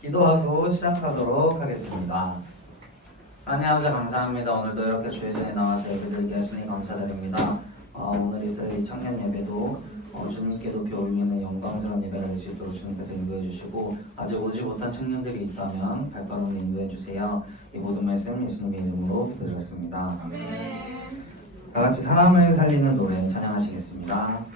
기도하고 시작하도록 하겠습니다. 하나님 아버지 감사합니다. 오늘도 이렇게 주의 전에 나와서 예배드리게 하시니 감사드립니다. 오늘 이스라엘 청년 예배도 주님께 높이 올리는 영광스러운 예배가 될 수 있도록 주님께서 인도해 주시고, 아직 오지 못한 청년들이 있다면 발걸음을 인도해 주세요. 이 모든 말씀 예수님의 이름으로 기도드렸습니다. 아멘. 다 같이 사람을 살리는 노래 찬양하시겠습니다.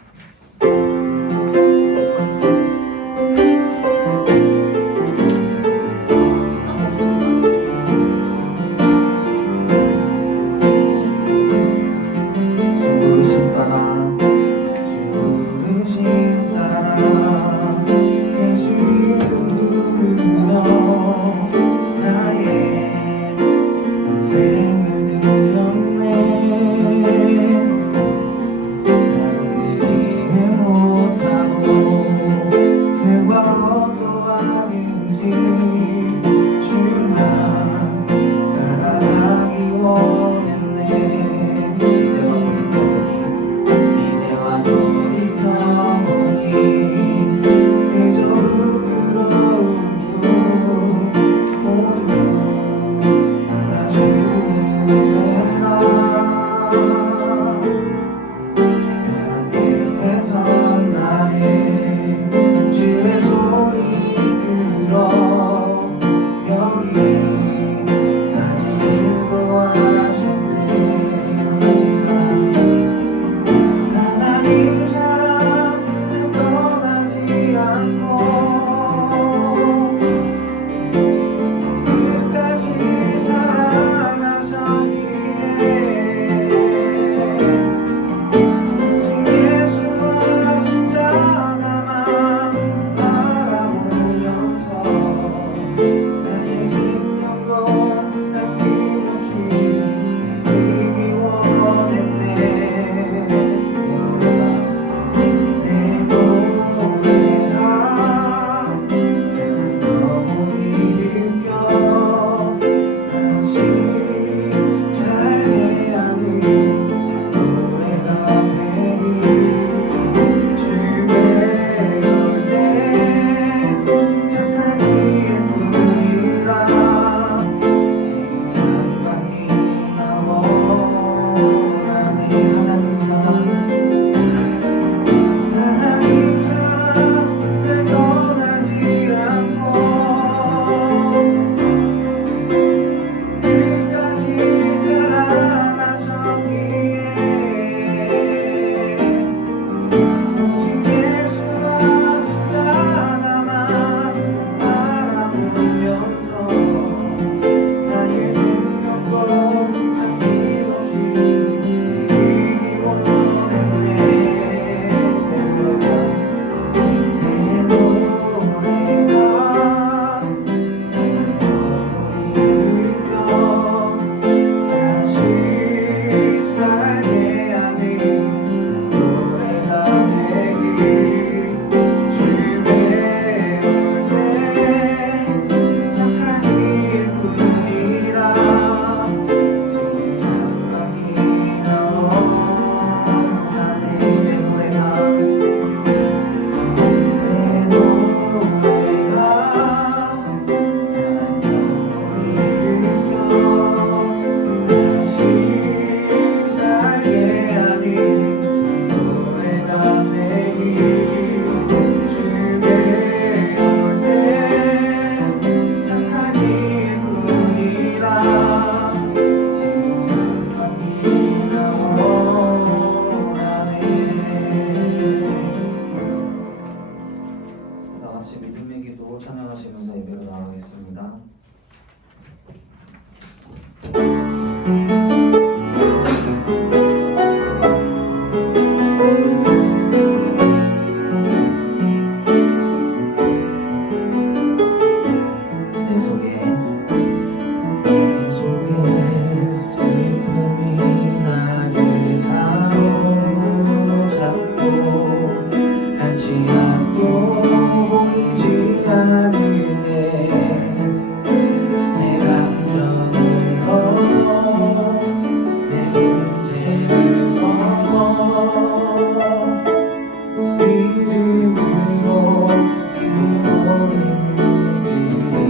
찬양하시면서 예배로 나가겠습니다. 믿음으로 그 노를 들으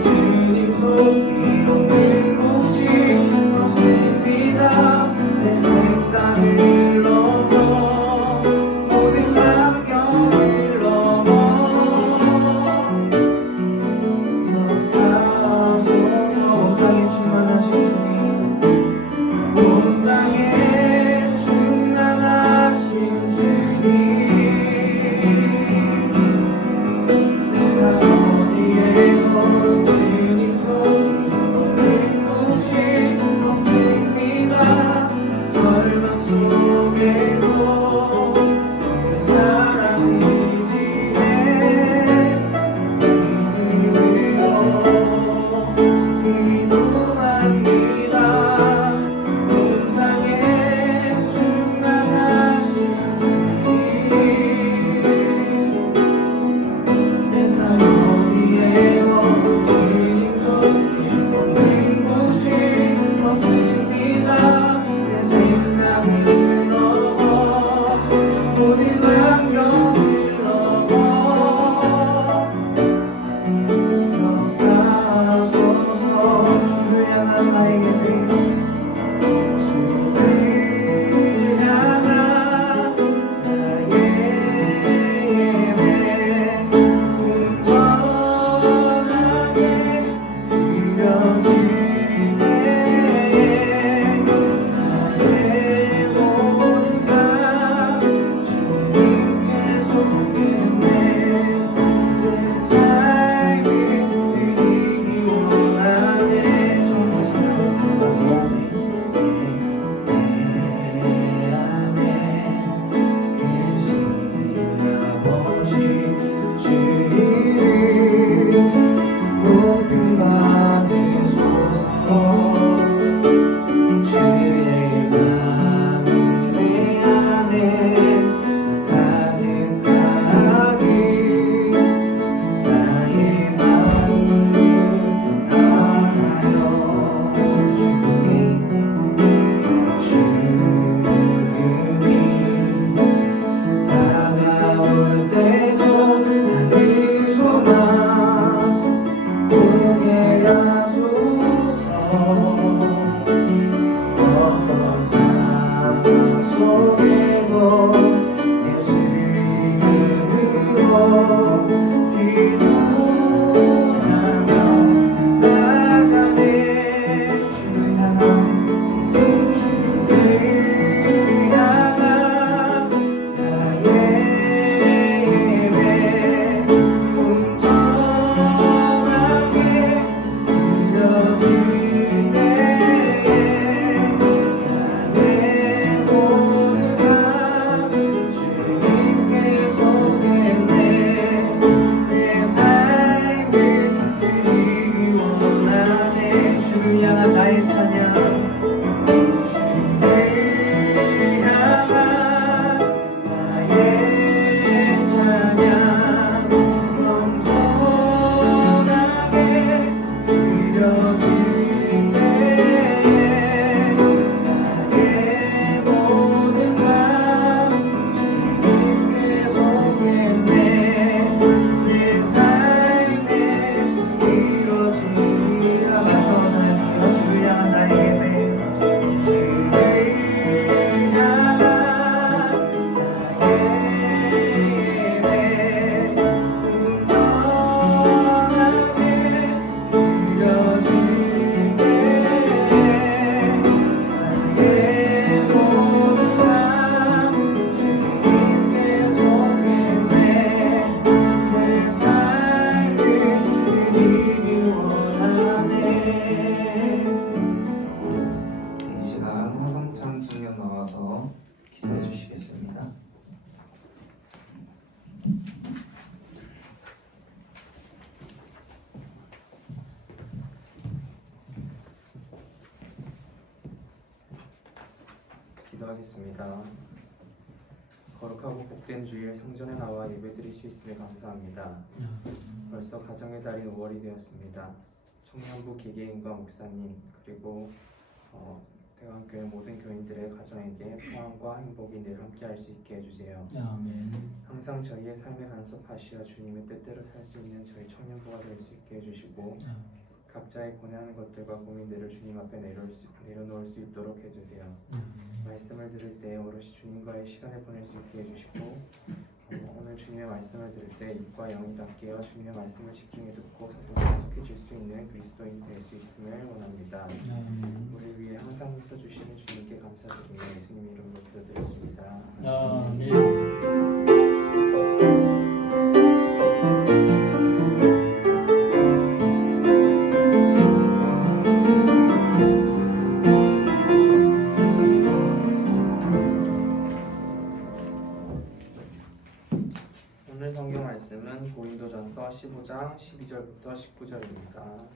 주님 손길 없는 곳이 없습니다. 내 생각을 넘어 모든 환경을 넘어 역사하소서. 온 땅에 충만하신 주님, 온 땅에 충만하신 주님, 내 삶 어디에 걸어 주님 손길 없는 곳이 없습니다. 절망 속에도 그 사랑 의지해 믿음으로 기도합니다. 온 땅에 충만하신 주님, 내 삶 어디에 걸어 주님 손길 없는 곳이 없습니다. 내 생각을 넘어 모든 환경을 넘어 역사하소서. 주를 향한 나의 예배, 주를 향한 나의 예배 온전하게 드려질 때에 나의 모든 삶 주님께 속했네. 내 삶을 드리기 원하네. 처음부터 전하겠습니다. 내 안에 계신 아버지, 주의 이름 높임 받으소서. 주의 마음 내 안에 가득하니 나의 마음을 다하여 죽음이 다가올 때도 나를 소망 보게 하소서. 어떤 상황 속에도 예수 이름으로 기도하며 나가네. 주를 향한 나의 예배 온전하게 드려질 때에 나의 모든 삶 주님께 속했네. 내 삶을 드리기 원하네. 주를 향한 나의 찬양, 주를 향한 나의 찬양 겸손하게 드려질 때에 나의 모든 삶 주님께 속했네. 내 삶에 이루어지리라. 마지막으로 전할게요. 주를 향한 나의 예배, 주를 향한 나의 예배 온전하게 드려질 때에 나의 모든 삶 주님께 속했네. 내 삶을 드리기 원하네. 이 시간 화성찬 청년 나와서 기도해 주시겠습니다. 기도하겠습니다. 거룩하고 복된 주일 성전에 나와 예배드릴 수 있음에 감사합니다. 벌써 가정의 달인 5월이 되었습니다. 청년부 개개인과 목사님 그리고 대강교회 모든 교인들의 가정에게 평안과 행복이 늘 함께할 수 있게 해주세요. 아멘. 항상 저희의 삶에 간섭하시어 주님의 뜻대로 살 수 있는 저희 청년부가 될 수 있게 해주시고 각자의 고뇌하는 것들과 고민들을 주님 앞에 내려놓을 수 있도록 해주세요. 말씀을 들을 때 오롯이 주님과의 시간을 보낼 수 있게 해주시고 오늘 주님의 말씀을 들을 때 입과 영이 닿게 어 주님의 말씀을 집중해 듣고 성도가 익숙해질 수 있는 그리스도인 될 수 있음을 원합니다. 우리 위해 항상 있어주시는 주님께 감사드리며 예수님 이름으로 기도드렸습니다. 아멘. 오늘 성경 말씀은 고린도전서 15장 12절부터 19절입니다.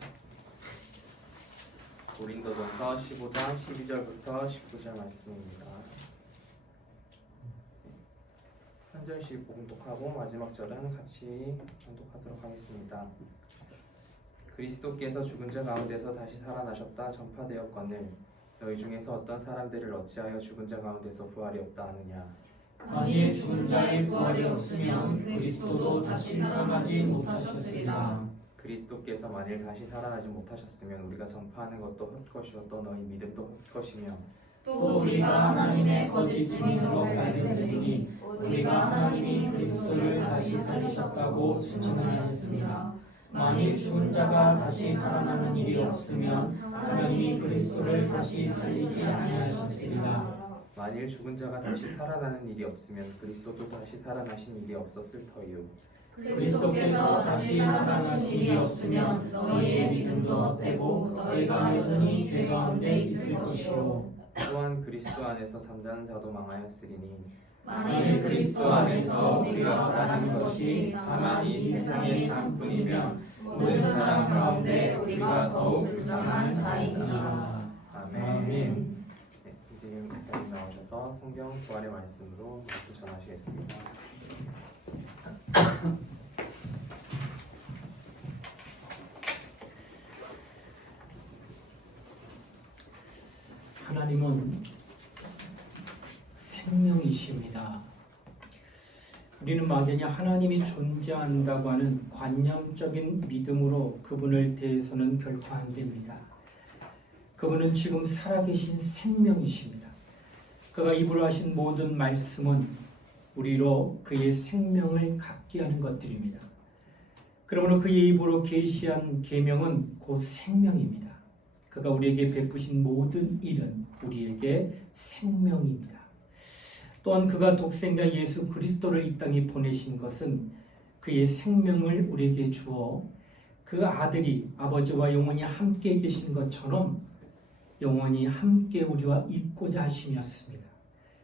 고린도전서 15장 12절부터 19절 말씀입니다. 한 절씩 봉독하고 마지막 절은 같이 봉독하도록 하겠습니다. 그리스도께서 죽은 자 가운데서 다시 살아나셨다 전파되었거늘 너희 중에서 어떤 사람들을 어찌하여 죽은 자 가운데서 부활이 없다 하느냐. 만일 죽은 자의 부활이 없으면 그리스도도 다시 살아나지 못하셨으리라. 그리스도께서 만일 다시 살아나지 못하셨으면 우리가 전파하는 것도 헛것이요 또 너희 믿음도 헛것이며 또 우리가 하나님의 거짓 증인으로 발견되리니 우리가 하나님이 그리스도를 다시 살리셨다고 증언하였습니다. 만일 죽은 자가 다시 살아나는 일이 없으면 하나님이 그리스도를 다시 살리지 아니하셨으리라. 만일 죽은 자가 다시 살아나는 일이 없으면 그리스도도 다시 살아나신 일이 없었을 터이요. 그리스도께서 다시 살아나신 일이 없으면 너희의 믿음도 헛되고 너희가 여전히 죄 가운데 있을 것이요. 또한 그리스도 안에서 잠자는 자도 망하였으리니 만일 그리스도 안에서 우리가 바라는 것이 다만 이 세상의 삶뿐이면 모든 사람 가운데 우리가 더욱 불쌍한 자이니라. 아멘. 네, 이제 목사님 나오셔서 성경 부활의 말씀으로 말씀 전하시겠습니다. 하나님은 생명이십니다. 우리는 막연히 하나님이 존재한다고 하는 관념적인 믿음으로 그분을 대해서는 결코 안 됩니다. 그분은 지금 살아계신 생명이십니다. 그가 입으로 하신 모든 말씀은 우리로 그의 생명을 갖게 하는 것들입니다. 그러므로 그의 입으로 계시한 계명은 곧 생명입니다. 그가 우리에게 베푸신 모든 일은 우리에게 생명입니다. 또한 그가 독생자 예수 그리스도를 이 땅에 보내신 것은 그의 생명을 우리에게 주어 그 아들이 아버지와 영원히 함께 계신 것처럼 영원히 함께 우리와 있고자 하심이었습니다.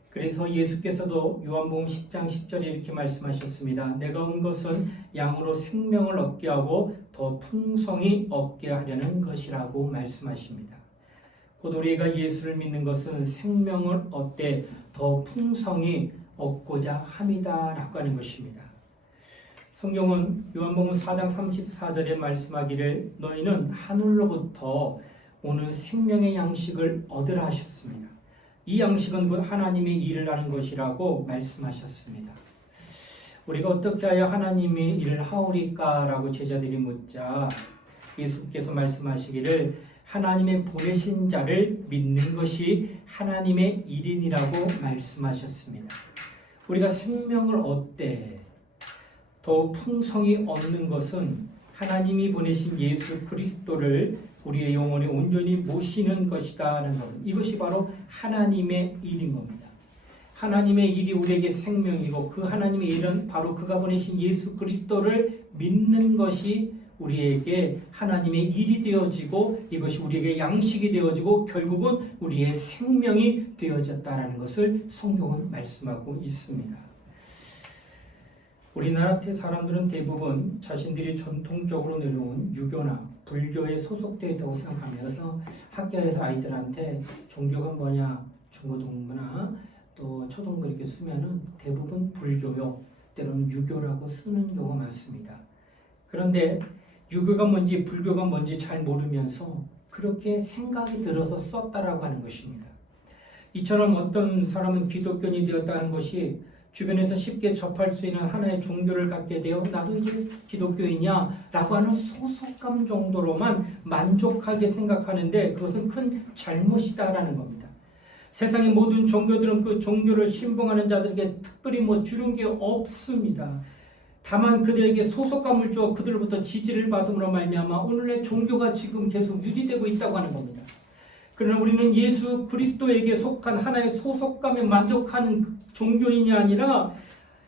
그래서 예수께서도 요한복음 10장 10절에 이렇게 말씀하셨습니다. 내가 온 것은 양으로 생명을 얻게 하고 더 풍성히 얻게 하려는 것이라고 말씀하십니다. 곧 우리가 예수를 믿는 것은 생명을 얻되 더 풍성히 얻고자 함이다 라고 하는 것입니다. 성경은 요한복음 4장 34절에 말씀하기를 너희는 하늘로부터 오는 생명의 양식을 얻으라 하셨습니다. 이 양식은 곧 하나님의 일을 하는 것이라고 말씀하셨습니다. 우리가 어떻게 하여 하나님의 일을 하오리까 라고 제자들이 묻자 예수께서 말씀하시기를 하나님의 보내신 자를 믿는 것이 하나님의 일이라고 말씀하셨습니다. 우리가 생명을 얻되 더욱 풍성히 얻는 것은 하나님이 보내신 예수 그리스도를 우리의 영혼에 온전히 모시는 것이다 하는 것. 이것이 바로 하나님의 일인 겁니다. 하나님의 일이 우리에게 생명이고 그 하나님의 일은 바로 그가 보내신 예수 그리스도를 믿는 것이 우리에게 하나님의 일이 되어지고 이것이 우리에게 양식이 되어지고 결국은 우리의 생명이 되어졌다라는 것을 성경은 말씀하고 있습니다. 우리나라 사람들은 대부분 자신들이 전통적으로 내려온 유교나 불교에 소속되어 있다고 생각하면서 학교에서 아이들한테 종교가 뭐냐, 중고등부나 또 초등부 이렇게 쓰면은 대부분 불교요, 때로는 유교라고 쓰는 경우가 많습니다. 그런데 유교가 뭔지 불교가 뭔지 잘 모르면서 그렇게 생각이 들어서 썼다라고 하는 것입니다. 이처럼 어떤 사람은 기독교인이 되었다는 것이 주변에서 쉽게 접할 수 있는 하나의 종교를 갖게 되어 나도 이제 기독교인이야 라고 하는 소속감 정도로만 만족하게 생각하는데 그것은 큰 잘못이다라는 겁니다. 세상의 모든 종교들은 그 종교를 신봉하는 자들에게 특별히 주는 게 없습니다. 다만 그들에게 소속감을 주어 그들로부터 지지를 받음으로 말미암아 오늘의 종교가 지금 계속 유지되고 있다고 하는 겁니다. 그러나 우리는 예수 그리스도에게 속한 하나의 소속감에 만족하는 종교인이 아니라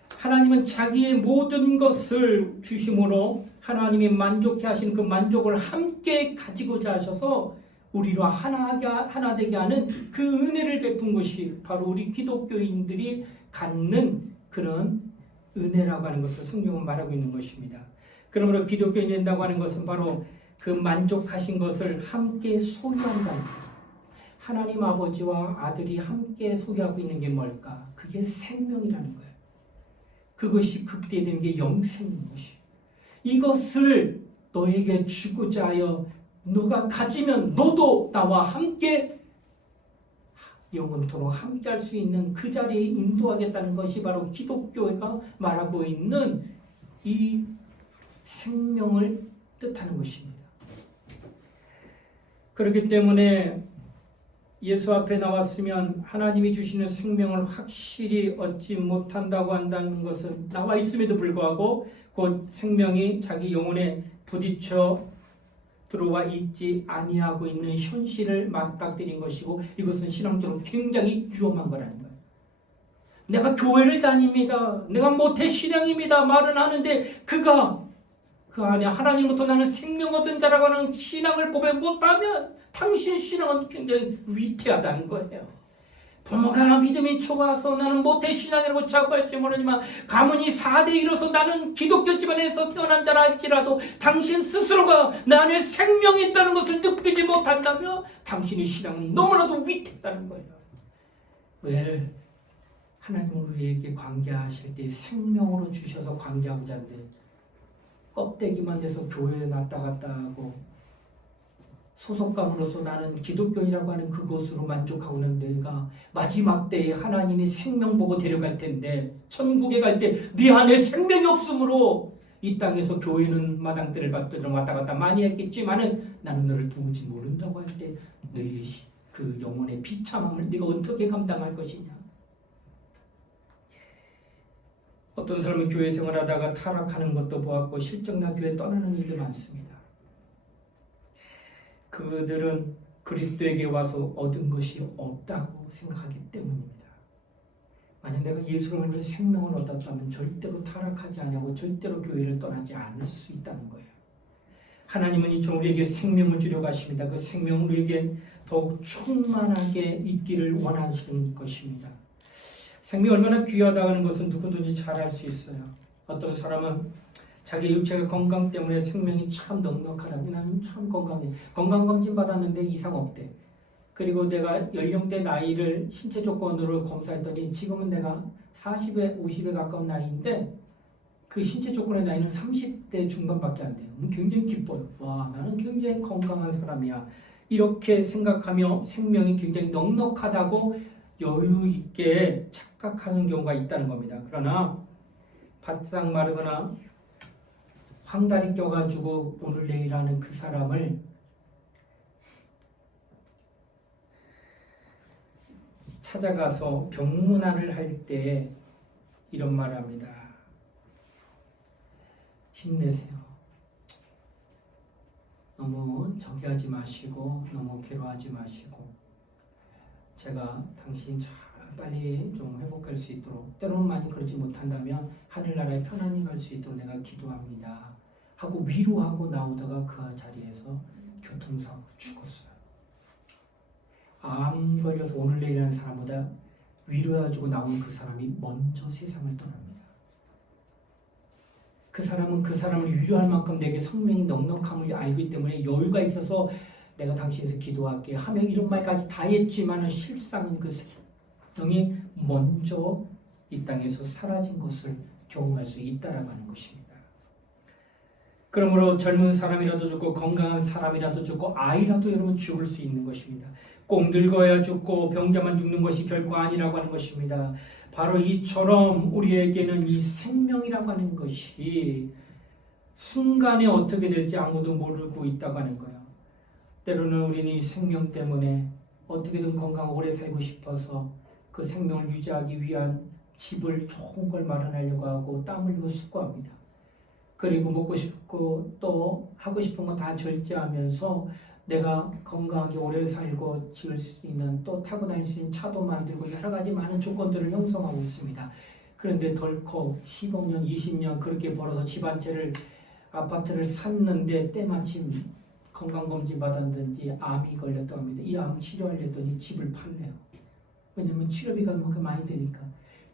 하나님은 자기의 모든 것을 주심으로 하나님이 만족해 하시는 그 만족을 함께 가지고자 하셔서 우리로 하나 되게 하는 그 은혜를 베푼 것이 바로 우리 기독교인들이 갖는 그런 은혜라고 하는 것을 성경은 말하고 있는 것입니다. 그러므로 기독교인이 된다고 하는 것은 바로 그 만족하신 것을 함께 소유한다는 거예요. 하나님 아버지와 아들이 함께 소유하고 있는 게 뭘까? 그게 생명이라는 거예요. 그것이 극대되는 게 영생인 것이. 이것을 너에게 주고자 하여 너가 가지면 너도 나와 함께 영원토록 함께 할 수 있는 그 자리에 인도하겠다는 것이 바로 기독교가 말하고 있는 이 생명을 뜻하는 것입니다. 그렇기 때문에 예수 앞에 나왔으면 하나님이 주시는 생명을 확실히 얻지 못한다고 한다는 것은 나와 있음에도 불구하고 그 생명이 자기 영혼에 부딪혀 들어와 있지 아니하고 있는 현실을 맞닥뜨린 것이고 이것은 신앙적으로 굉장히 위험한 거라는 거예요. 내가 교회를 다닙니다. 내가 모태신앙입니다. 말은 하는데 그 안에 하나님부터 나는 생명 얻은 자라고 하는 신앙을 고백 못하면 당신 신앙은 굉장히 위태하다는 거예요. 부모가 믿음이 좋아서 나는 모태신앙이라고 자부할지 모르지만 가문이 4대1로서 나는 기독교 집안에서 태어난 자라 할지라도 당신 스스로가 내 안에 생명이 있다는 것을 느끼지 못한다면 당신의 신앙은 너무나도 위태하다는 거예요. 왜? 하나님은 우리에게 관계하실 때 생명으로 주셔서 관계하고자 하는데 껍데기만 돼서 교회에 났다 갔다 하고 소속감으로서 나는 기독교인이라고 하는 그것으로 만족하고는 내가 마지막 때에 하나님이 생명 보고 데려갈 텐데 천국에 갈 때 네 안에 생명이 없으므로 이 땅에서 교회는 마당들을 받들어 왔다 갔다 많이 했겠지만은 나는 너를 도무지 모른다고 할 때 너의 그 영혼의 비참함을 네가 어떻게 감당할 것이냐. 어떤 사람은 교회 생활하다가 타락하는 것도 보았고 실적나 교회 떠나는 일도 많습니다. 그들은 그리스도에게 와서 얻은 것이 없다고 생각하기 때문입니다. 만약 내가 예수를 믿는 생명을 얻었다면 절대로 타락하지 않고 절대로 교회를 떠나지 않을 수 있다는 거예요. 하나님은 이처럼 우리에게 생명을 주려고 하십니다. 그 생명은 우리에게 더욱 충만하게 있기를 원하시는 것입니다. 생명이 얼마나 귀하다고 하는 것은 누구든지 잘 알 수 있어요. 어떤 사람은 자기 육체가 건강 때문에 생명이 참 넉넉하다고 나는 참 건강해. 건강검진 받았는데 이상 없대. 그리고 내가 연령대 나이를 신체 조건으로 검사했더니 지금은 내가 40에 50에 가까운 나이인데 그 신체 조건의 나이는 30대 중반밖에 안 돼요. 굉장히 기뻐요. 와, 나는 굉장히 건강한 사람이야. 이렇게 생각하며 생명이 굉장히 넉넉하다고 여유 있게 착각하는 경우가 있다는 겁니다. 그러나 바싹 마르거나 황다리 껴가지고 오늘 내일 하는 그 사람을 찾아가서 병문안을 할 때 이런 말을 합니다. 힘내세요. 너무 저기 하지 마시고 너무 괴로워하지 마시고 제가 당신 잘 빨리 좀 회복할 수 있도록 때로는 많이 그러지 못한다면 하늘나라에 편안히 갈 수 있도록 내가 기도합니다 하고 위로하고 나오다가 그 자리에서 교통사고 죽었어요. 암 걸려서 오늘 내일이라는 사람보다 위로해주고 나온 그 사람이 먼저 세상을 떠납니다. 그 사람은 그 사람을 위로할 만큼 내게 생명이 넉넉함을 알기 때문에 여유가 있어서 내가 당신에서 기도할게 하며 이런 말까지 다 했지만 실상은 그 생명이 먼저 이 땅에서 사라진 것을 경험할 수 있다라고 하는 것입니다. 그러므로 젊은 사람이라도 죽고 건강한 사람이라도 죽고 아이라도 여러분 죽을 수 있는 것입니다. 꼭 늙어야 죽고 병자만 죽는 것이 결코 아니라고 하는 것입니다. 바로 이처럼 우리에게는 이 생명이라고 하는 것이 순간에 어떻게 될지 아무도 모르고 있다고 하는 거예요. 때로는 우리는 이 생명 때문에 어떻게든 건강 오래 살고 싶어서 그 생명을 유지하기 위한 집을 좋은 걸 마련하려고 하고 땀 흘리고 수고합니다. 그리고 먹고 싶고 또 하고 싶은 거 다 절제하면서 내가 건강하게 오래 살고 지을 수 있는 또 타고 다닐 수 있는 차도 만들고 여러 가지 많은 조건들을 형성하고 있습니다. 그런데 덜컥 15년, 20년 그렇게 벌어서 집 한 채를 아파트를 샀는데 때마침 건강검진 받았는지 암이 걸렸다고 합니다. 이 암 치료하려더니 집을 팔래요. 왜냐면 치료비가 그만큼 많이 드니까.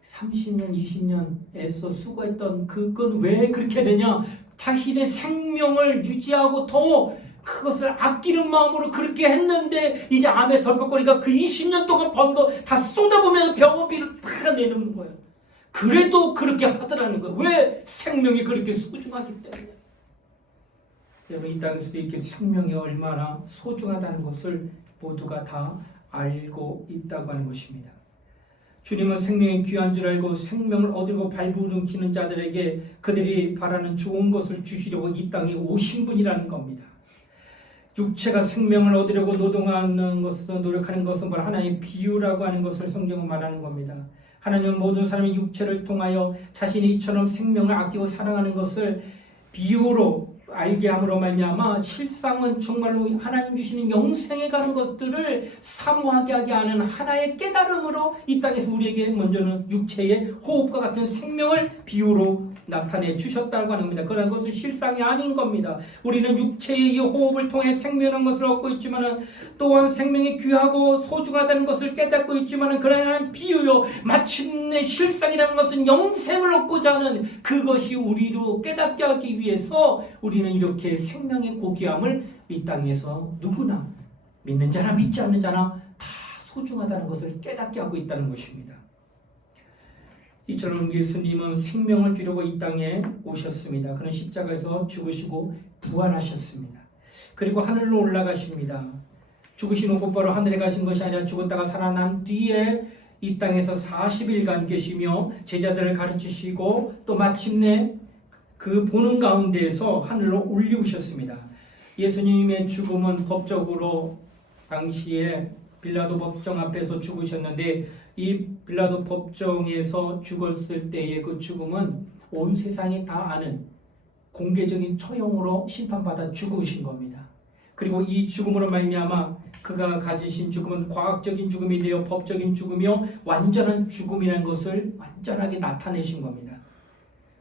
30년, 20년 애써 수고했던 그건 왜 그렇게 되냐? 자신의 생명을 유지하고 더 그것을 아끼는 마음으로 그렇게 했는데 이제 암에 덜컥거리니까 그 20년 동안 번 거 다 쏟아보면서 병원비를 다 내놓는 거예요. 그래도 그렇게 하더라는 거예요. 왜? 생명이 그렇게 소중하기 때문에. 여러분 이 땅에서도 이렇게 생명이 얼마나 소중하다는 것을 모두가 다 알고 있다고 하는 것입니다. 주님은 생명이 귀한 줄 알고 생명을 얻으려고 발부둥치는 자들에게 그들이 바라는 좋은 것을 주시려고 이 땅에 오신 분이라는 겁니다. 육체가 생명을 얻으려고 노동하는 것은 노력하는 것은 바로 하나의 비유라고 하는 것을 성경은 말하는 겁니다. 하나님은 모든 사람이 육체를 통하여 자신이 이처럼 생명을 아끼고 사랑하는 것을 비유로 알게 함으로 말미암아 실상은 정말로 하나님 주시는 영생에 가는 것들을 사모하게 하게 하는 하나의 깨달음으로 이 땅에서 우리에게 먼저는 육체의 호흡과 같은 생명을 비유로 나타내 주셨다고 하는 겁니다. 그러나 그것은 실상이 아닌 겁니다. 우리는 육체의 이 호흡을 통해 생명한 것을 얻고 있지만 또한 생명이 귀하고 소중하다는 것을 깨닫고 있지만 그러나 비유요 마침내 실상이라는 것은 영생을 얻고자 하는 그것이 우리로 깨닫게 하기 위해서 우리는 이렇게 생명의 고귀함을 이 땅에서 누구나 믿는 자나 믿지 않는 자나 다 소중하다는 것을 깨닫게 하고 있다는 것입니다. 이처럼 예수님은 생명을 주려고 이 땅에 오셨습니다. 그는 십자가에서 죽으시고 부활하셨습니다. 그리고 하늘로 올라가십니다. 죽으신 후 곧바로 하늘에 가신 것이 아니라 죽었다가 살아난 뒤에 이 땅에서 40일간 계시며 제자들을 가르치시고 또 마침내 그 보는 가운데에서 하늘로 올리우셨습니다. 예수님의 죽음은 법적으로 당시에 빌라도 법정 앞에서 죽으셨는데 이 빌라도 법정에서 죽었을 때의 그 죽음은 온 세상이 다 아는 공개적인 처형으로 심판받아 죽으신 겁니다. 그리고 이 죽음으로 말미암아 그가 가지신 죽음은 과학적인 죽음이 되어 법적인 죽음이요 완전한 죽음이라는 것을 완전하게 나타내신 겁니다.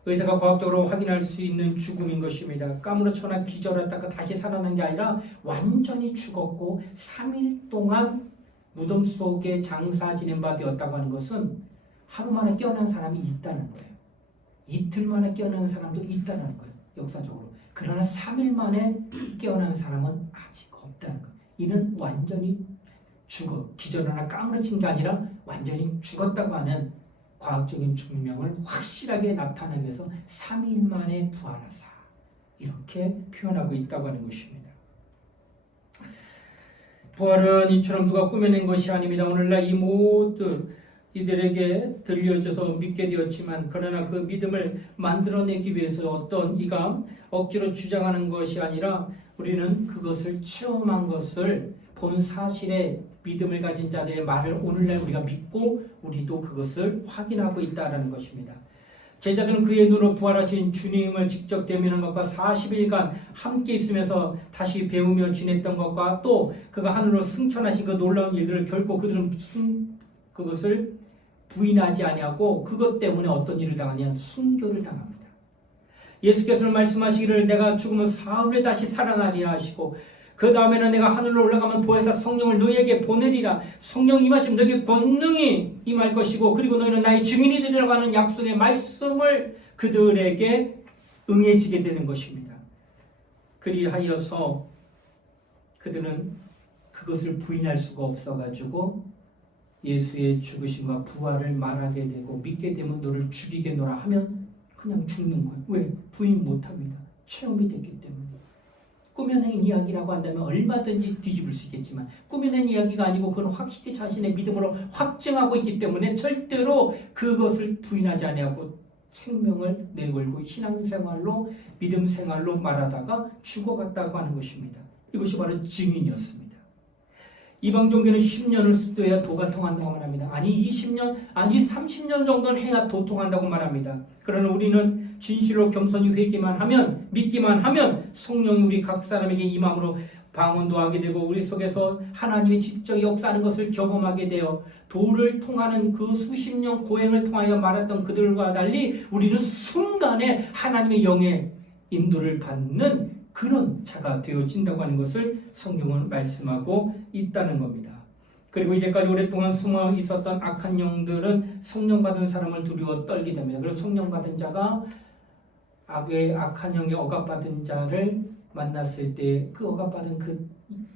의사가 과학적으로 확인할 수 있는 죽음인 것입니다. 까무러쳐나 기절했다가 다시 살아난 게 아니라 완전히 죽었고 3일 동안 무덤 속에 장사 지낸 바 되었다고 하는 것은 하루 만에 깨어난 사람이 있다는 거예요. 이틀 만에 깨어난 사람도 있다는 거예요. 역사적으로. 그러나 3일 만에 깨어난 사람은 아직 없다는 거예요. 이는 완전히 기절하나 까무러친 게 아니라 완전히 죽었다고 하는 과학적인 증명을 확실하게 나타내기 위해서 3일 만에 부활하사 이렇게 표현하고 있다고 하는 것입니다. 부활은 이처럼 누가 꾸며낸 것이 아닙니다. 오늘날 이 모두 이들에게 들려져서 믿게 되었지만 그러나 그 믿음을 만들어내기 위해서 어떤 이가 억지로 주장하는 것이 아니라 우리는 그것을 체험한 것을 본 사실에 믿음을 가진 자들의 말을 오늘날 우리가 믿고 우리도 그것을 확인하고 있다는 것입니다. 제자들은 그의 눈으로 부활하신 주님을 직접 대면한 것과 40일간 함께 있으면서 다시 배우며 지냈던 것과 또 그가 하늘로 승천하신 그 놀라운 일들을 결코 그들은 그것을 부인하지 아니하고 그것 때문에 어떤 일을 당하냐 순교를 당합니다. 예수께서는 말씀하시기를 내가 죽으면 사흘에 다시 살아나리라 하시고 그 다음에는 내가 하늘로 올라가면 보혜사 성령을 너희에게 보내리라. 성령 임하시면 너희에게 권능이 임할 것이고 그리고 너희는 나의 증인이 되리라고 하는 약속의 말씀을 그들에게 응해지게 되는 것입니다. 그리하여서 그들은 그것을 부인할 수가 없어가지고 예수의 죽으심과 부활을 말하게 되고 믿게 되면 너를 죽이겠노라 하면 그냥 죽는 거예요. 왜? 부인 못합니다. 체험이 됐기 때문에. 꾸며낸 이야기라고 한다면 얼마든지 뒤집을 수 있겠지만 꾸며낸 이야기가 아니고 그건 확실히 자신의 믿음으로 확증하고 있기 때문에 절대로 그것을 부인하지 아니하고 생명을 내걸고 신앙생활로 믿음 생활로 말하다가 죽어갔다고 하는 것입니다. 이것이 바로 증인이었습니다. 이방 종교는 10년을 습도해야 도가 통한다고 말합니다. 아니 20년, 아니 30년 정도는 해야 도 통한다고 말합니다. 그러나 우리는 진실로 겸손히 회개만 하면, 믿기만 하면 성령이 우리 각 사람에게 임함으로 방언도 하게 되고 우리 속에서 하나님이 직접 역사하는 것을 경험하게 되어 도를 통하는 그 수십 년 고행을 통하여 말했던 그들과 달리 우리는 순간에 하나님의 영의 인도를 받는 그런 자가 되어진다고 하는 것을 성경은 말씀하고 있다는 겁니다. 그리고 이제까지 오랫동안 숨어 있었던 악한 영들은 성령 받은 사람을 두려워 떨게 됩니다. 그래서 성령 받은 자가 악한 영에 억압받은 자를 만났을 때 그 억압받은 그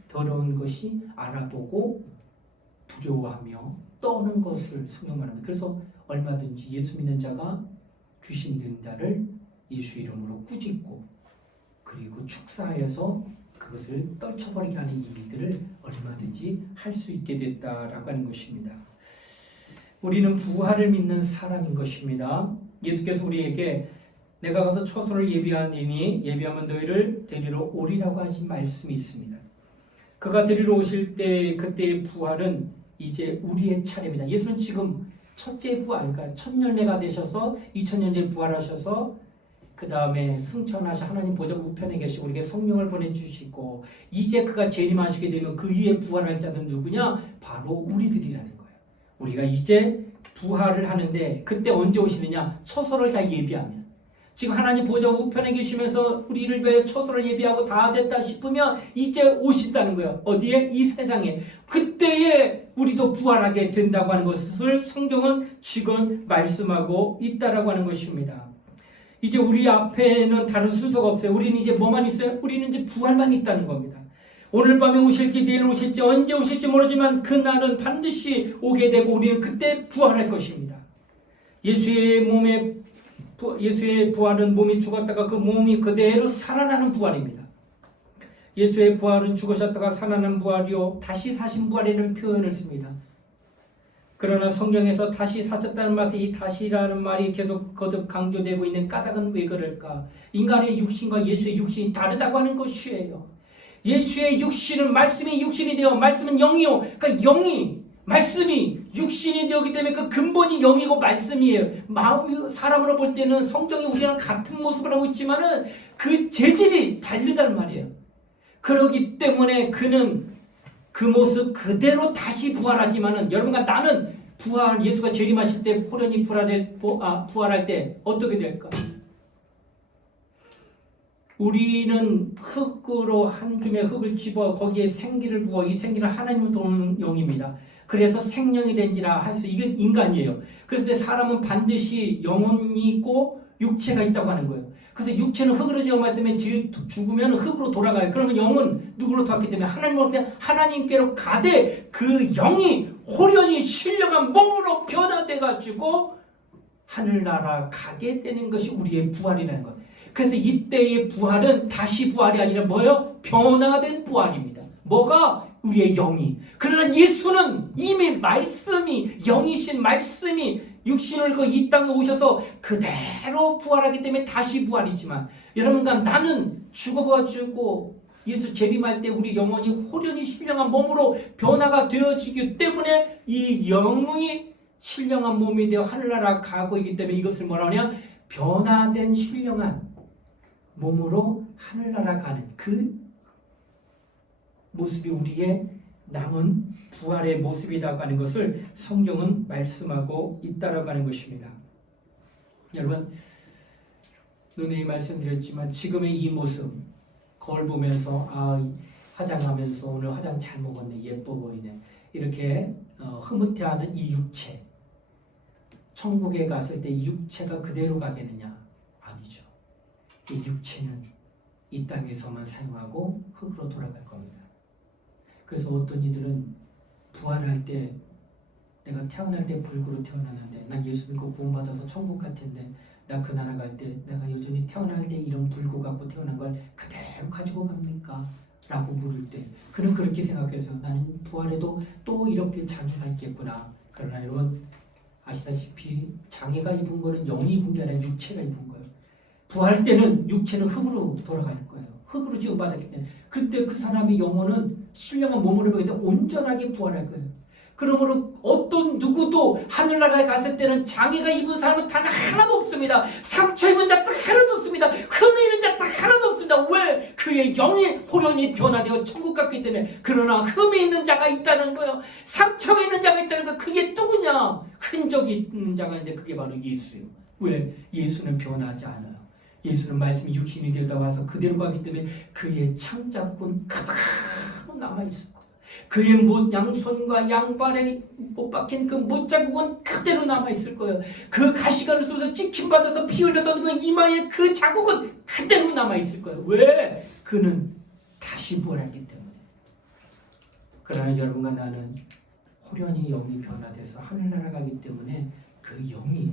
더러운 것이 알아보고 두려워하며 떠는 것을 성경 말합니다. 그래서 얼마든지 예수 믿는 자가 귀신 든 자를 예수 이름으로 꾸짖고 그리고 축사해서 그것을 떨쳐버리게 하는 일들을 얼마든지 할 수 있게 됐다라고 하는 것입니다. 우리는 부활을 믿는 사람인 것입니다. 예수께서 우리에게 내가 가서 처소를 예비하니 예비하면 너희를 데리러 오리라고 하신 말씀이 있습니다. 그가 데리러 오실 때 그때의 부활은 이제 우리의 차례입니다. 예수는 지금 첫째 부활, 그러니까 첫 열매가 되셔서 2000년째 부활하셔서 그 다음에 승천하셔 하나님 보좌 우편에 계시고 우리에게 성령을 보내주시고 이제 그가 재림하시게 되면 그 위에 부활할 자들은 누구냐? 바로 우리들이라는 거예요. 우리가 이제 부활을 하는데 그때 언제 오시느냐? 처소를 다 예비하면. 지금 하나님 보좌 우편에 계시면서 우리를 위해 처소를 예비하고 다 됐다 싶으면 이제 오신다는 거예요. 어디에? 이 세상에. 그때에 우리도 부활하게 된다고 하는 것을 성경은 지금 말씀하고 있다라고 하는 것입니다. 이제 우리 앞에는 다른 순서가 없어요. 우리는 이제 뭐만 있어요? 우리는 이제 부활만 있다는 겁니다. 오늘 밤에 오실지 내일 오실지 언제 오실지 모르지만 그날은 반드시 오게 되고 우리는 그때 부활할 것입니다. 예수의 부활은 몸이 죽었다가 그 몸이 그대로 살아나는 부활입니다. 예수의 부활은 죽으셨다가 살아난 부활이요 다시 사신 부활이라는 표현을 씁니다. 그러나 성경에서 다시 사셨다는 말에 이 다시라는 말이 계속 거듭 강조되고 있는 까닭은 왜 그럴까? 인간의 육신과 예수의 육신이 다르다고 하는 것이에요. 예수의 육신은 말씀이 육신이 되어 말씀은 영이요. 그러니까 영이 말씀이 육신이 되었기 때문에 그 근본이 영이고 말씀이에요. 사람으로 볼 때는 성경이 우리랑 같은 모습을 하고 있지만은 그 재질이 다르단 말이에요. 그렇기 때문에 그는 그 모습 그대로 다시 부활하지만은 여러분과 나는 예수가 재림하실 때 호련히 부활할 때 어떻게 될까? 우리는 흙으로 한 줌의 흙을 집어 거기에 생기를 부어 이 생기를 하나님으로 도는 영입니다. 그래서 생명이 된지라 할 수 이게 인간이에요. 그런데 사람은 반드시 영혼이 있고 육체가 있다고 하는 거예요. 그래서 육체는 흙으로 지어만 때문에 죽으면 흙으로 돌아가요. 그러면 영은 누구로 돌아왔기 때문에 하나님께로 가되 그 영이 호련히 신령한 몸으로 변화돼가지고 하늘나라 가게 되는 것이 우리의 부활이라는 거예요. 그래서 이때의 부활은 다시 부활이 아니라 뭐예요? 변화된 부활입니다. 뭐가? 우리의 영이. 그러나 예수는 이미 말씀이 영이신 말씀이 육신을 이 땅에 오셔서 그대로 부활하기 때문에 다시 부활이지만 여러분과 나는 죽어가지고 예수 재림할 때 우리 영혼이 호련히 신령한 몸으로 변화가 되어지기 때문에 이 영이 신령한 몸이 되어 하늘나라 가고 있기 때문에 이것을 뭐라 하냐? 변화된 신령한 몸으로 하늘나라 가는 그 모습이 우리의 남은 부활의 모습이라고 하는 것을 성경은 말씀하고 있다라고 하는 것입니다. 여러분, 누누이 말씀드렸지만 지금의 이 모습 거울 보면서 화장하면서 오늘 화장 잘 먹었네, 예뻐 보이네, 이렇게 흐뭇해하는 이 육체, 천국에 갔을 때 이 육체가 그대로 가겠느냐? 아니죠. 이 육체는 이 땅에서만 사용하고 흙으로 돌아갈 겁니다. 그래서 어떤 이들은 부활할 때 내가 태어날 때 불구로 태어났는데 난 예수 믿고 구원받아서 천국 갈 텐데 나 그 나라 갈 때 내가 여전히 태어날 때 이름 들고 갖고 태어난 걸 그대로 가지고 갑니까? 라고 물을 때 그는 그렇게 생각해서 나는 부활해도 또 이렇게 장애가 있겠구나. 그러나 여러분 아시다시피 장애가 입은 거는 영이 입은 게 아니라 육체가 입은 거예요. 부활 때는 육체는 흙으로 돌아갈 거예요. 흙으로 지음받았기 때문에 그때 그 사람의 영혼은 신령한 몸으로 보기 때문에 온전하게 부활할 거예요. 그러므로 어떤 누구도 하늘나라에 갔을 때는 장애가 입은 사람은 단 하나도 없습니다. 상처 입은 자 딱 하나도 없습니다. 흠이 있는 자 딱 하나도 없습니다. 왜? 그의 영이 호련히 변화되어 천국 갔기 때문에. 그러나 흠이 있는 자가 있다는 거예요. 상처가 있는 자가 있다는 거. 그게 누구냐? 흔적이 있는 자가 있는데 그게 바로 예수예요. 왜? 예수는 변하지 않아요. 예수는 말씀이 육신이 되다 와서 그대로 가기 때문에 그의 창자국은 그대로 남아있을 거예요. 그의 양손과 양발에 못 박힌 그 못자국은 그대로 남아있을 거예요. 그 가시관에서 찍힘받아서 피 흘렸던 그 이마의 그 자국은 그대로 남아있을 거예요. 왜? 그는 다시 부활했기 때문에. 그러나 여러분과 나는 호련히 영이 변화돼서 하늘나라 가기 때문에 그 영이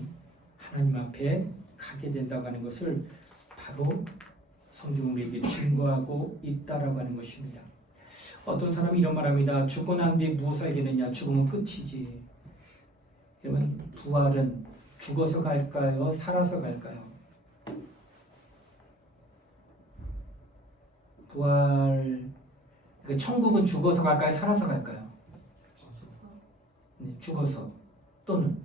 하나님 앞에 가게 된다고 하는 것을 바로 성경은 우리에게 증거하고 있다라고 하는 것입니다. 어떤 사람이 이런 말합니다. 죽고 난 뒤에 무엇을 알겠느냐? 죽으면 끝이지. 여러분 부활은 죽어서 갈까요? 살아서 갈까요? 부활 천국은 죽어서 갈까요? 살아서 갈까요? 네, 죽어서 또는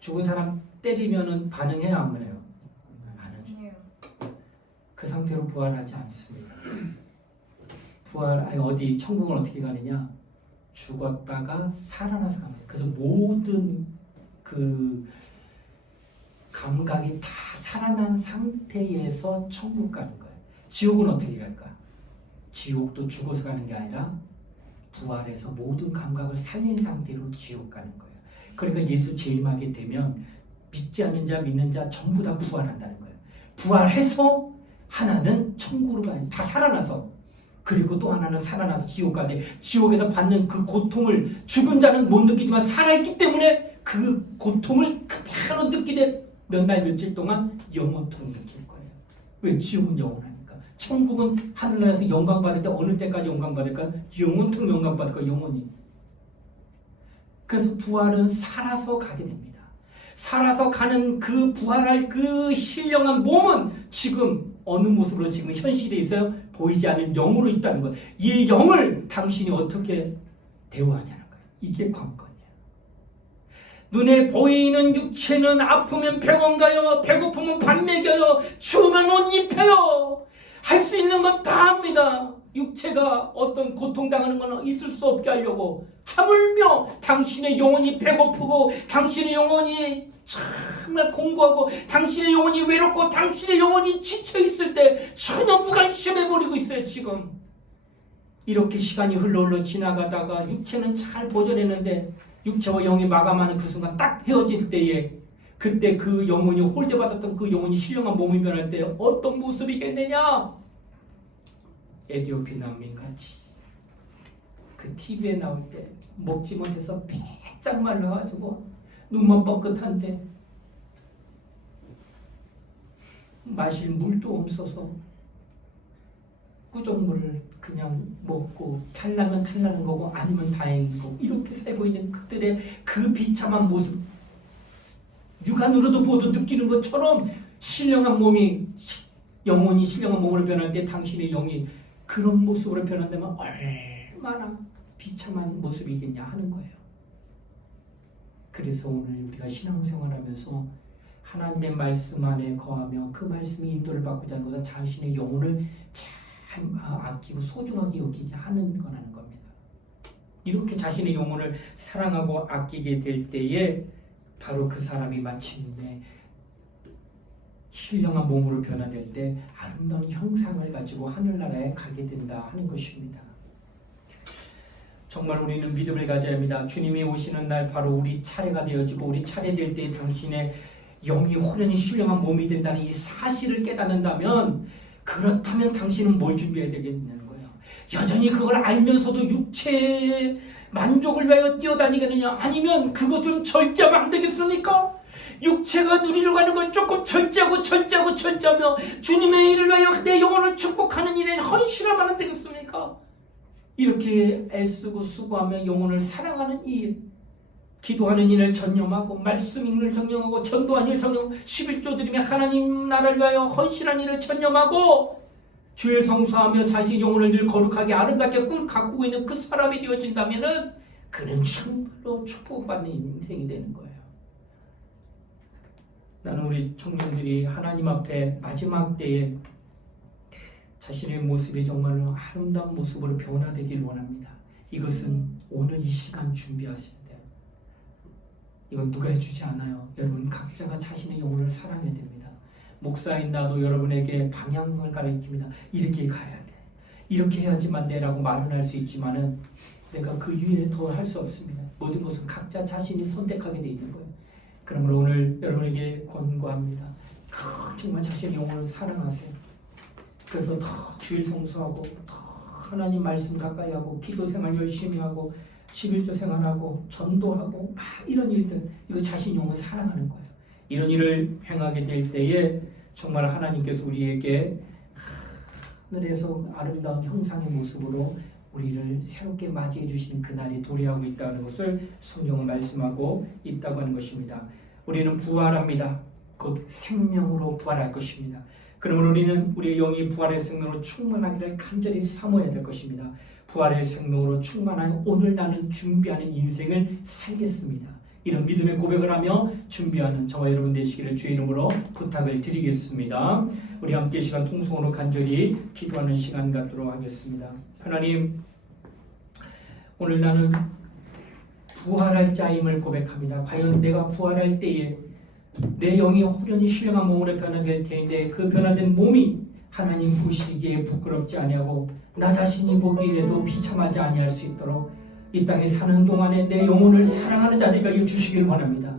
죽은 사람 때리면은 반응해요, 안 해요? 안 하죠. 그 상태로 부활하지 않습니다. 어디 천국은 어떻게 가느냐? 죽었다가 살아나서 갑니다. 그래서 모든 그 감각이 다 살아난 상태에서 천국 가는 거예요. 지옥은 어떻게 갈까? 지옥도 죽어서 가는 게 아니라 부활해서 모든 감각을 살린 상태로 지옥 가는 거예요. 그러니까 예수 재림하게 되면 믿지 않는 자, 믿는 자 전부 다 부활한다는 거예요. 부활해서 하나는 천국으로 가요. 다 살아나서. 그리고 또 하나는 살아나서 지옥 가는데 지옥에서 받는 그 고통을 죽은 자는 못 느끼지만 살아있기 때문에 그 고통을 그대로 느끼되 몇 날 며칠 동안 영원토록 느낄 거예요. 왜? 지옥은 영원하니까. 천국은 하늘나라에서 영광 받을 때 어느 때까지 영광 받을까? 영원토록 영광 받을 거예요. 영원히. 그래서 부활은 살아서 가게 됩니다. 살아서 가는 그 부활할 그 신령한 몸은 지금 어느 모습으로 지금 현실에 있어요? 보이지 않는 영으로 있다는 거예요. 이 영을 당신이 어떻게 대우하냐는 거예요. 이게 관건이에요. 눈에 보이는 육체는 아프면 병원 가요. 배고프면 밥 먹여요. 추우면 옷 입혀요. 할 수 있는 건 다 합니다. 육체가 어떤 고통당하는 건 있을 수 없게 하려고. 하물며 당신의 영혼이 배고프고 당신의 영혼이 정말 공부하고 당신의 영혼이 외롭고 당신의 영혼이 지쳐있을 때 전혀 무관심해버리고 있어요. 지금 이렇게 시간이 흘러 지나가다가 육체는 잘 보존했는데 육체와 영이 마감하는 그 순간 딱 헤어질 때에 그때 그 영혼이 홀대받았던 그 영혼이 신령한 몸이 변할 때 어떤 모습이겠느냐? 에티오피 난민같이 그 TV에 나올 때 먹지 못해서 빼짝 말라가지고 눈만 뻐끗한데 마실 물도 없어서 꾸정물을 그냥 먹고 탈락은 탈락인 거고 아니면 다행인 거고 이렇게 살고 있는 그들의 그 비참한 모습 육안으로도 보도 느끼는 것처럼 신령한 몸이 영혼이 신령한 몸으로 변할 때 당신의 영이 그런 모습으로 변한다면 얼마나 비참한 모습이겠냐 하는 거예요. 그래서 오늘 우리가 신앙생활하면서 하나님의 말씀 안에 거하며 그 말씀이 인도를 받고자 하는 것은 자신의 영혼을 잘 아끼고 소중하게 여기게 하는 거라는 겁니다. 이렇게 자신의 영혼을 사랑하고 아끼게 될 때에 바로 그 사람이 마침내 신령한 몸으로 변화될 때 아름다운 형상을 가지고 하늘나라에 가게 된다 하는 것입니다. 정말 우리는 믿음을 가져야 합니다. 주님이 오시는 날 바로 우리 차례가 되어지고 우리 차례 될 때 당신의 영이 호련히 신령한 몸이 된다는 이 사실을 깨닫는다면 그렇다면 당신은 뭘 준비해야 되겠냐는 거예요. 여전히 그걸 알면서도 육체가 만족을 위하여 뛰어다니겠느냐? 아니면 그것 좀 절제하면 안 되겠습니까? 육체가 누리려고 하는 걸 조금 절제하며 주님의 일을 위하여 내 영혼을 축복하는 일에 헌신하면 안 되겠습니까? 이렇게 애쓰고 수고하며 영혼을 사랑하는 이 일, 기도하는 일을 전념하고 말씀 읽는 일을 전념하고 전도하는 일을 전념하고 11조 드리며 하나님 나라를 위하여 헌신하는 일을 전념하고 주의 성수하며 자신의 영혼을 늘 거룩하게 아름답게 가꾸고 있는 그 사람이 되어진다면 그는 정말로 축복받는 인생이 되는 거예요. 나는 우리 청년들이 하나님 앞에 마지막 때에 자신의 모습이 정말로 아름다운 모습으로 변화되기를 원합니다. 이것은 오늘 이 시간 준비하셔야 돼요. 이건 누가 해주지 않아요. 여러분 각자가 자신의 영혼을 사랑해야 됩니다. 목사인 나도 여러분에게 방향을 가르칩니다. 이렇게 가야 돼. 이렇게 해야지만 돼라고 말은 할 수 있지만은 내가 그 위에 더 할 수 없습니다. 모든 것은 각자 자신이 선택하게 돼 있는 거예요. 그러므로 오늘 여러분에게 권고합니다. 정말 자신의 영혼을 사랑하세요. 그래서 더 주일 성수하고 더 하나님 말씀 가까이 하고 기도 생활 열심히 하고 11조 생활하고 전도하고 막 이런 일들, 이거 자신 영혼 사랑하는 거예요. 이런 일을 행하게 될 때에 정말 하나님께서 우리에게 하늘에서 아름다운 형상의 모습으로 우리를 새롭게 맞이해 주시는 그날이 도래하고 있다는 것을 성경은 말씀하고 있다고 하는 것입니다. 우리는 부활합니다. 곧 생명으로 부활할 것입니다. 그러므로 우리는 우리의 영이 부활의 생명으로 충만하기를 간절히 사모해야 될 것입니다. 부활의 생명으로 충만한 오늘 나는 준비하는 인생을 살겠습니다. 이런 믿음의 고백을 하며 준비하는 저와 여러분 되시기를 주의 이름으로 부탁을 드리겠습니다. 우리 함께 시간 통성으로 간절히 기도하는 시간 갖도록 하겠습니다. 하나님, 오늘 나는 부활할 자임을 고백합니다. 과연 내가 부활할 때에 내 영이 호련히 신령한 몸으로 변화될 텐데 그 변화된 몸이 하나님 보시기에 부끄럽지 아니하고 나 자신이 보기에도 비참하지 아니할 수 있도록 이 땅에 사는 동안에 내 영혼을 사랑하는 자들이 되어 주시길 원합니다.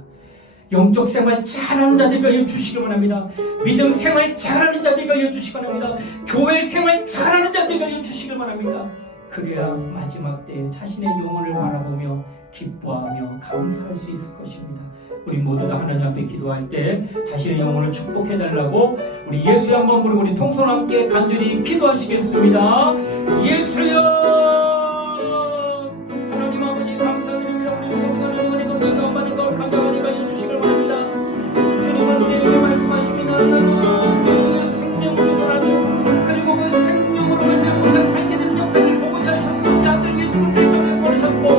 영적 생활 잘하는 자들이 되어 주시길 원합니다. 믿음 생활 잘하는 자들이 되어 주시길 원합니다. 교회 생활 잘하는 자들이 되어 주시길 원합니다. 그래야 마지막 때에 자신의 영혼을 바라보며 기뻐하며 감사할 수 있을 것입니다. 우리 모두 다 하나님 앞에 기도할 때 자신의 영혼을 축복해달라고 우리 예수의 한번 부르고 우리 통성 함께 간절히 기도하시겠습니다. 예수여, 하나님 아버지 감사드립니다. 우리 모두가 하나님 은혜가 엄마님 거룩한 자가 해주시길 바랍니다. 주님은 우리에게 말씀하십니다. 나는 그 생명 주문하고 그리고 그 생명으로 말미암아 우리가 살게 되는 역사를 보고자 하셔서 우리 아들 예수를 들떠내 버리셨고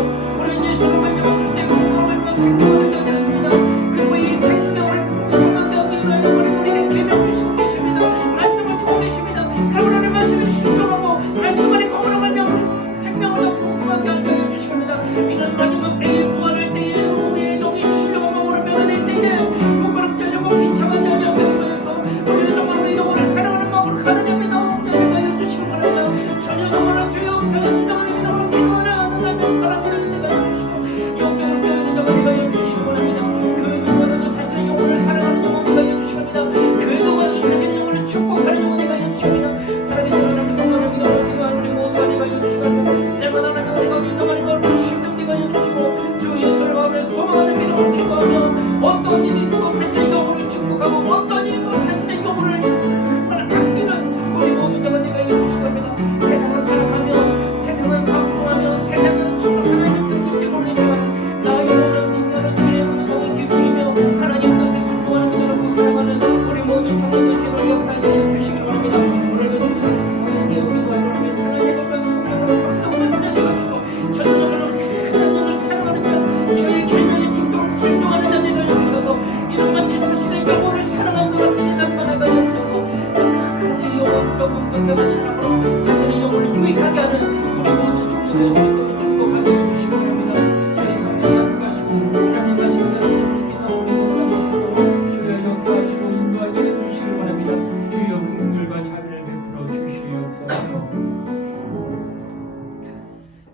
우리 예수를 말미암아 그때 공동을 말미암아 생명을 되었습니다. 그리고 이 생명을 풍성하게 하기 위하여 우리에게 계명 주시고 계십니다. 말씀을 주고 계십니다. 그러므로 그 말씀을 순종하고 말씀 안에 거부로 말미암아 생명을 더 풍성하게 하게 해주시기 합니다. 이는 마지막 때에 부활할 때에 우리의 영이 신령한 마음으로 변화될 때에 부끄럽지 않고 비참하지 않게 하여서 우리는 정말 우리 영혼을 사랑하는 마음으로 하나님의 나무를 내가 해주시기 바랍니다. 전혀 정말로 주의 음성에 순종하는 믿음으로 기도하는 하나님의 사랑을 내가 해주시고 영적으로 배우는 자가 내가 해주시기 바랍니다. 그 누구보다도 자신의 영혼을 사랑하는 영혼 내가 해주시기 합니다. 그 누구보다도 자신의 영혼을 축복하는 영혼 내가 해주시기 합니다. 살아계신 하나님의 성령을 믿음으로 기도하는 우리 모두가 내가 해주시기 합니다. 내가 하나님의 은혜가 있는다만 이걸 신령 내가 해주시고 주 예수를 마음에 소망하는 믿음으로 기도하며 어떤 일이 있어도 자신의 영혼을 축복하고 어떤 일이고 자신의 영혼을 아끼는 우리 모두가 내가 해주시기 합니다. 세상은 타락하며 세상은 방종하며 세상은 하나님을 듣는지 모르겠지만 나의 영혼은 정말로 주의 음성을 기쁘리며 하나님 뜻에 순종하는 믿음으로 사랑하는 우리 모든 청년들 시를 역사에 대해 주시길 원합니다. 오늘도 주님의 성령께 기도하며 하나님의 것과 성령으로 감동을 받는 자들 하시고 전적으로 하나님을 사랑하는 자 주의 결명에 충동을 순종하는 자들을 해주셔서 이런 마치 자신의 영혼을 사랑하는 것 같이 나타나게 해주셔서 끝까지 영혼적 문정사를 자랑으로 자신의 영혼을 유익하게 하는 우리 모든 청년들 시를 축복하게 해주시기 바랍니다. 주의 성령이 함께하시고 하나님 말씀을 여러분을 기도하고 우리 모두가 되시도록 주의 역사하시고 인도하게 해주시기 바랍니다. 주의 긍휼과 자비를 베풀어 주시옵소서.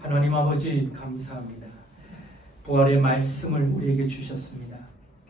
하나님 아버지 감사합니다. 부활의 말씀을 우리에게 주셨습니다.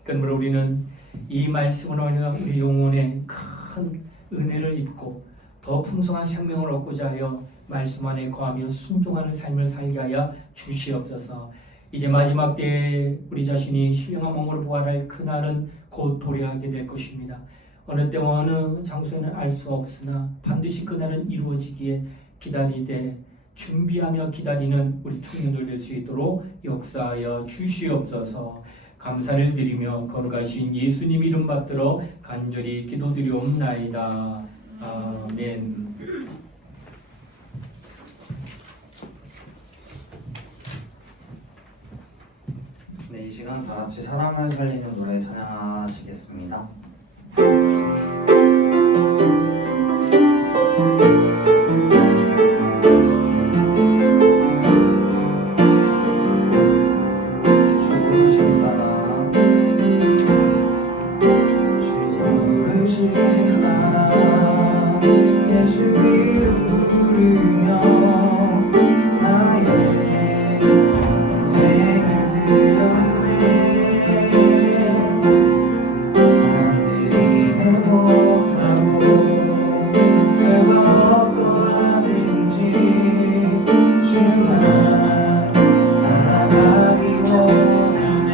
그러므로 우리는 이 말씀으로 우리 영혼에 큰 은혜를 입고 더 풍성한 생명을 얻고자 하여 말씀 안에 거하며 순종하는 삶을 살게 하여 주시옵소서. 이제 마지막 때에 우리 자신이 신령한 몸으로 부활할 그날은 곧 도래하게 될 것입니다. 어느 때와 어느 장소에는 알 수 없으나 반드시 그날은 이루어지기에 기다리되 준비하며 기다리는 우리 청년들 될 수 있도록 역사하여 주시옵소서. 감사를 드리며 거룩하신 예수님 이름 받들어 간절히 기도드리옵나이다. 아멘. 네, 이 시간 다 같이 사랑을 살리는 노래 찬양하시겠습니다. 예수 이름 부르며 나의 인생을 드렸네. 사람들이 해못하고 별거 어떠하든지 주만 따라가기 원했네.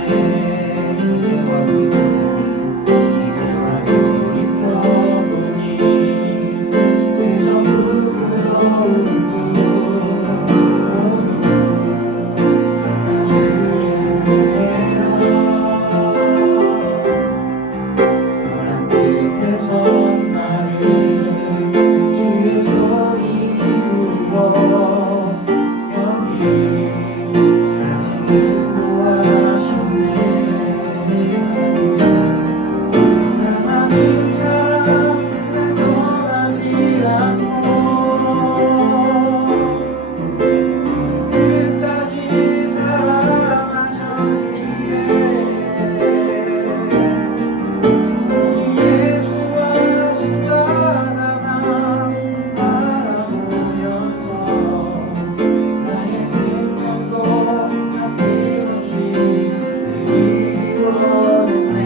이제와 돌이켜보니 그저 부끄러운 뿐 모두 다 주의 은혜라. 벼랑 끝에 선 나를 주의 손이 이끌어 여기까지 인도하셨네. 하나님 사랑 날 떠나지 않고 끝까지 사랑하셨기에 오직 예수와 십자가만 바라보면서 나의 생명도 아낌없이 드리기 원했네.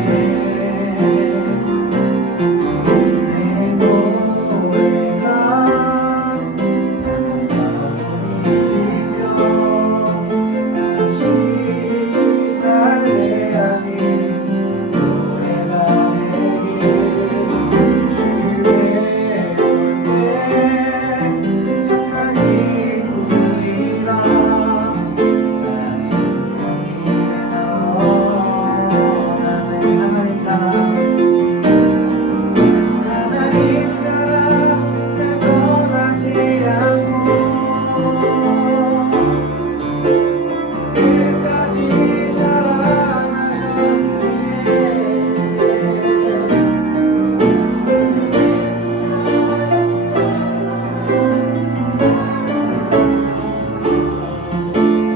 내 노래가 사랑감을 느껴 다시 살게 하는 노래가 되길. 주의 올때 착한 이뿐이라 하얀 생명이 나와 나는 하나님 사랑 날 떠나지 않고 끝까지 사랑하셨기에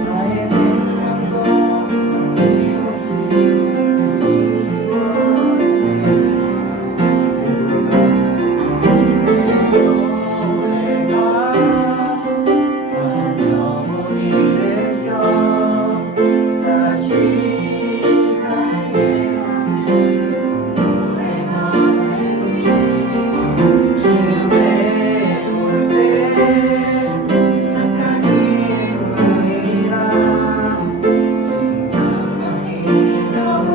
나의 생명도 아낌없이 드리기 원했네. 내 노래가 사랑 영혼이 느껴 다시 살게 하는 노래가 되길. 주의 올때 착한 이뿐이라 칭찬받기 너무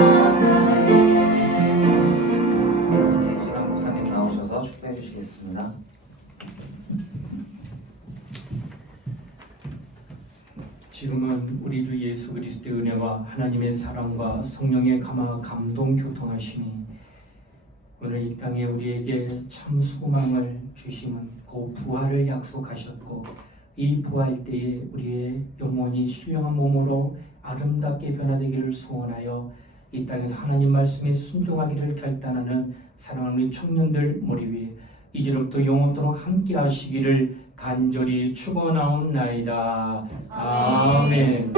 원하네. 이 시간 목사님 나오셔서 축복해 주시겠습니다. 지금은 우리 주 예수 그리스도의 은혜와 하나님의 사랑과 성령의 감동 교통하심이 오늘 이 땅에 우리에게 참 소망을 주심은 그 부활을 약속하셨고 이 부활 때에 우리의 영혼이 신령한 몸으로 아름답게 변화되기를 소원하여 이 땅에서 하나님 말씀에 순종하기를 결단하는 사랑하는 우리 청년들 머리 위에 이제로부터 영원토록 함께 하시기를 간절히 축원하옵나이다. 아멘.